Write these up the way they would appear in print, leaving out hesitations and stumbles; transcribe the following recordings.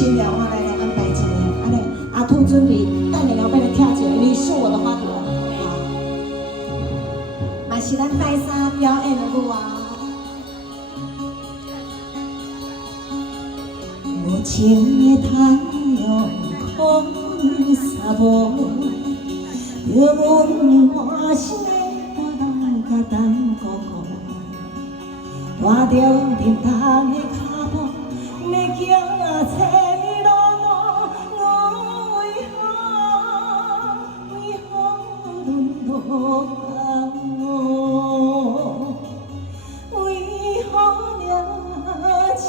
新娘我来安排一个，安尼阿兔准备等下要来跳一个《你是我的花朵》啊，嘛是咱拜三表演的舞啊。无情的太阳空洒无，叫阮欢喜的我人甲等哥哥，看着叮当的脚步，要行千里路路，我为何沦落我？为何命这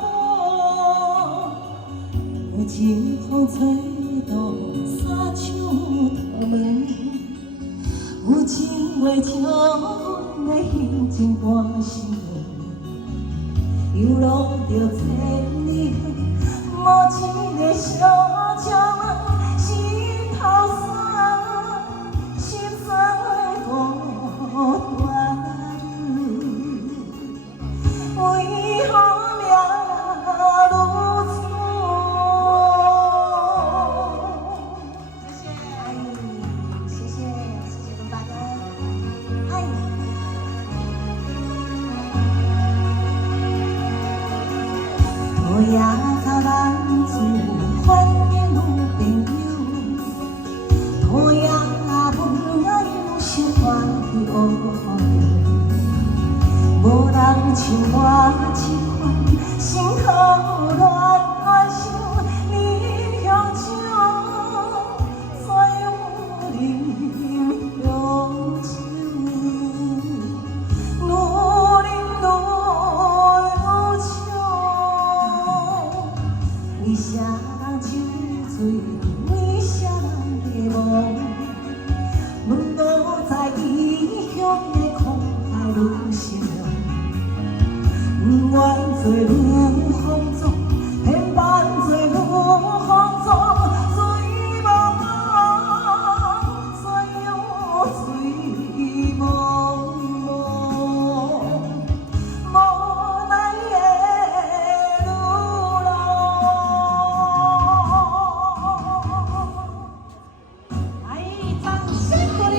般？有情风吹动三枪头门，有情话将阮的心情半生。游路着千里远，无一个小鸟问心头酸，心酸孤单。为何命如此？谢谢龙大哥，哎。土呀甲咱做番的女朋友，土呀阮爱有心肝去学无人像我这款心头乱乱想，你向上怎样饮红酒？愈饮愈呛，为啥人酒醉，为啥人迷惘？阮落在异乡的空海愈心凉。不愿做女风烛，偏扮做女风烛，醉茫茫，怎样醉茫茫？无奈的女郎，来，掌声鼓励！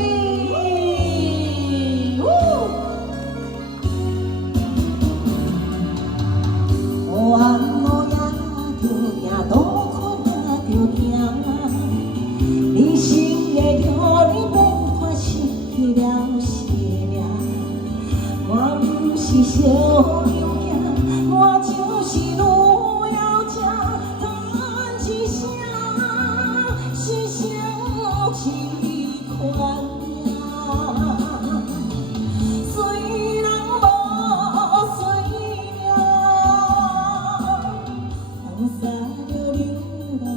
黑暗路也着行，路困也着行，人生的道理变化失去了生命。我不是小牛仔，我就是女妖精，叹一声，是声凄款呀。虽然无随命。风沙着流浪，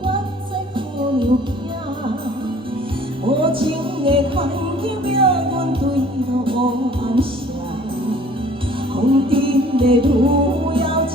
我在苦娘行，无情的环境命运对路黑暗城，风尘的女妖精。